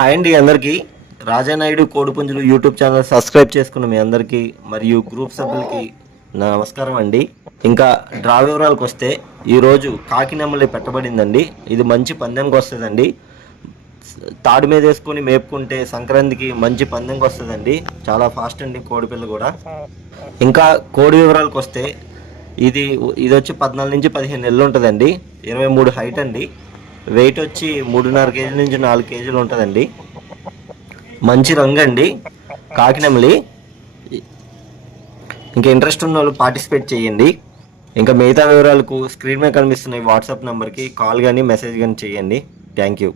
Hi అండి అందరికీ. Raja Naidu కోడిపుంజులు YouTube channel subscribe చేసుకున్న మీ అందరికీ మరియు గ్రూప్ సభ్యులకి నా నమస్కారం అండి. ఇంకా డ్రా వివరాలకు వస్తే ఈరోజు కాకినెమ్మలి పెట్టబడిందండి. ఇది మంచి పందెంకి వస్తుందండి. తాడు మీద వేసుకొని మేపుకుంటే సంక్రాంతికి మంచి పందెంకి వస్తుందండి. చాలా ఫాస్ట్ అండి కోడిపిల్ల కూడా. ఇంకా కోడి వివరాలకు వస్తే ఇది ఇది వచ్చి 14 నుంచి 15 నెలలు ఉంటుందండి. 23 హైట్ అండి. వెయిట్ వచ్చి 3.5 కేజీల నుంచి 4 కేజీలు ఉంటుందండి. మంచి రంగు అండి కాకినెమలి. ఇంకా ఇంట్రెస్ట్ ఉన్న వాళ్ళు పార్టిసిపేట్ చేయండి. ఇంకా మిగతా వివరాలకు స్క్రీన్ మీద కనిపిస్తున్న వాట్సాప్ నెంబర్కి కాల్ కానీ మెసేజ్ కానీ చేయండి. Thank you.